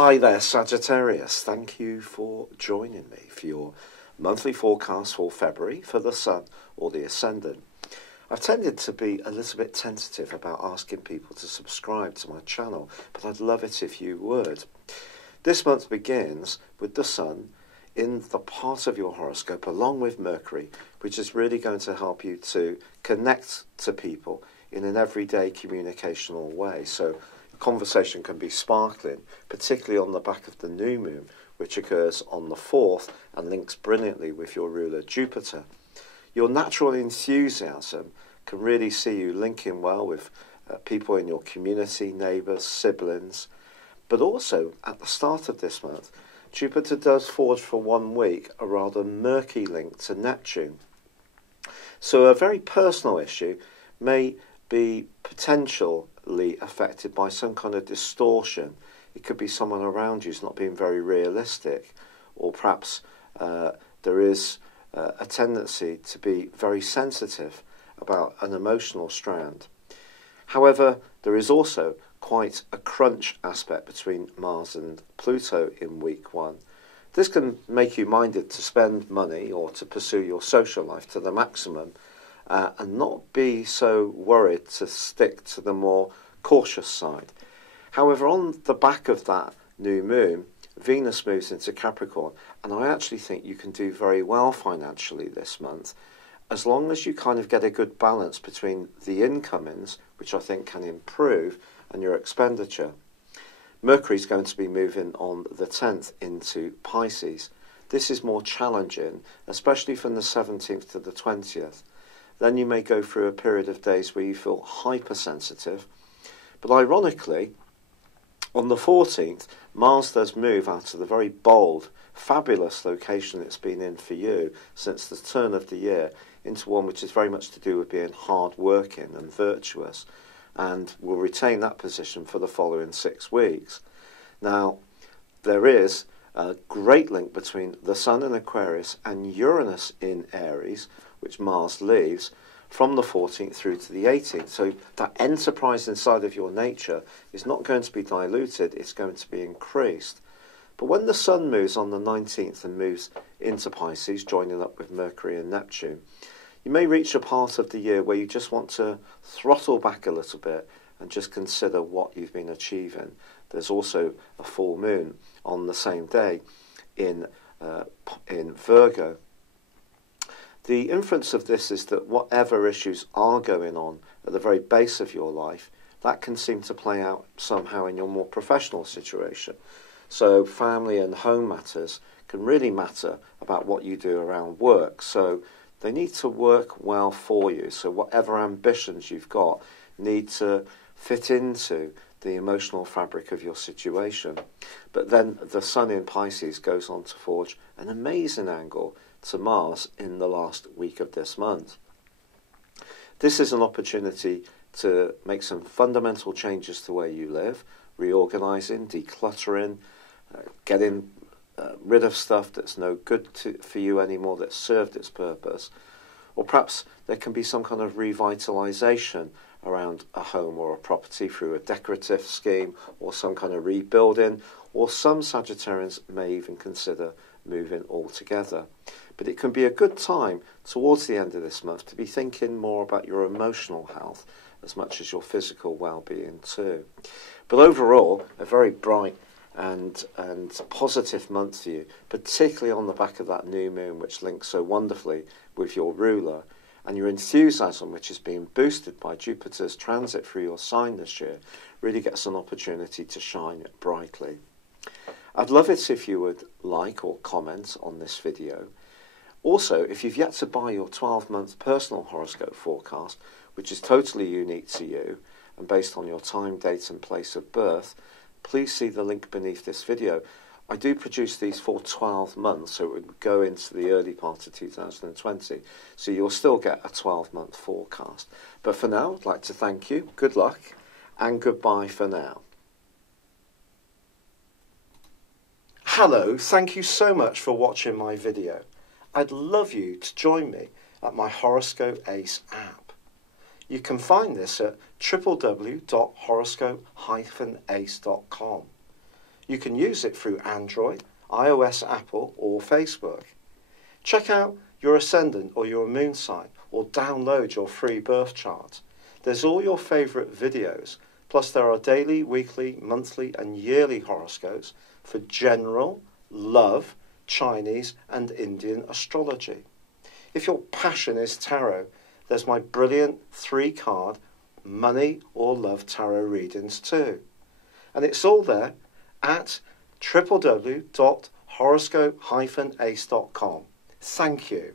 Hi there, Sagittarius. Thank you for joining me for your monthly forecast for February for the Sun or the Ascendant. I've tended to be a little bit tentative about asking people to subscribe to my channel, but I'd love it if you would. This month begins with the Sun in the part of your horoscope along with Mercury, which is really going to help you to connect to people in an everyday communicational way. So conversation can be sparkling, particularly on the back of the new moon, which occurs on the 4th and links brilliantly with your ruler Jupiter. Your natural enthusiasm can really see you linking well with people in your community, neighbours, siblings. But also, at the start of this month, Jupiter does forge for 1 week a rather murky link to Neptune. So a very personal issue may be potentially affected by some kind of distortion. It could be someone around you who's not being very realistic, or perhaps there is a tendency to be very sensitive about an emotional strand. However, there is also quite a crunch aspect between Mars and Pluto in week 1. This can make you minded to spend money or to pursue your social life to the maximum, and not be so worried to stick to the more cautious side. However, on the back of that new moon, Venus moves into Capricorn, and I actually think you can do very well financially this month, as long as you kind of get a good balance between the incomings, which I think can improve, and your expenditure. Mercury's going to be moving on the 10th into Pisces. This is more challenging, especially from the 17th to the 20th. Then you may go through a period of days where you feel hypersensitive. But ironically, on the 14th, Mars does move out of the very bold, fabulous location it's been in for you since the turn of the year into one which is very much to do with being hard-working and virtuous, and will retain that position for the following 6 weeks. Now, there is a great link between the Sun in Aquarius and Uranus in Aries, which Mars leaves, from the 14th through to the 18th. So that enterprise inside of your nature is not going to be diluted, it's going to be increased. But when the Sun moves on the 19th and moves into Pisces, joining up with Mercury and Neptune, you may reach a part of the year where you just want to throttle back a little bit and just consider what you've been achieving. There's also a full moon on the same day in Virgo. The inference of this is that whatever issues are going on at the very base of your life, that can seem to play out somehow in your more professional situation. So family and home matters can really matter about what you do around work. So they need to work well for you. So whatever ambitions you've got need to fit into the emotional fabric of your situation. But then the Sun in Pisces goes on to forge an amazing angle to Mars in the last week of this month. This is an opportunity to make some fundamental changes to where you live, reorganising, decluttering, getting rid of stuff that's no good for you anymore, that's served its purpose. Or perhaps there can be some kind of revitalisation around a home or a property through a decorative scheme or some kind of rebuilding, or some Sagittarians may even consider moving altogether. But it can be a good time towards the end of this month to be thinking more about your emotional health as much as your physical well-being too. But overall, a very bright and positive month for you, particularly on the back of that new moon, which links so wonderfully with your ruler, and your enthusiasm, which is being boosted by Jupiter's transit through your sign this year, really gets an opportunity to shine brightly. I'd love it if you would like or comment on this video. Also, if you've yet to buy your 12-month personal horoscope forecast, which is totally unique to you and based on your time, date and place of birth, please see the link beneath this video. I do produce these for 12 months, so it would go into the early part of 2020. So you'll still get a 12-month forecast. But for now, I'd like to thank you, good luck, and goodbye for now. Hello, thank you so much for watching my video. I'd love you to join me at my Horoscope Ace app. You can find this at www.horoscope-ace.com. You can use it through Android, iOS, Apple, or Facebook. Check out your ascendant or your moon sign, or download your free birth chart. There's all your favourite videos, plus there are daily, weekly, monthly and yearly horoscopes for general, love, Chinese and Indian astrology. If your passion is tarot, there's my brilliant 3-card money or love tarot readings too. And it's all there at www.horoscope-ace.com. Thank you.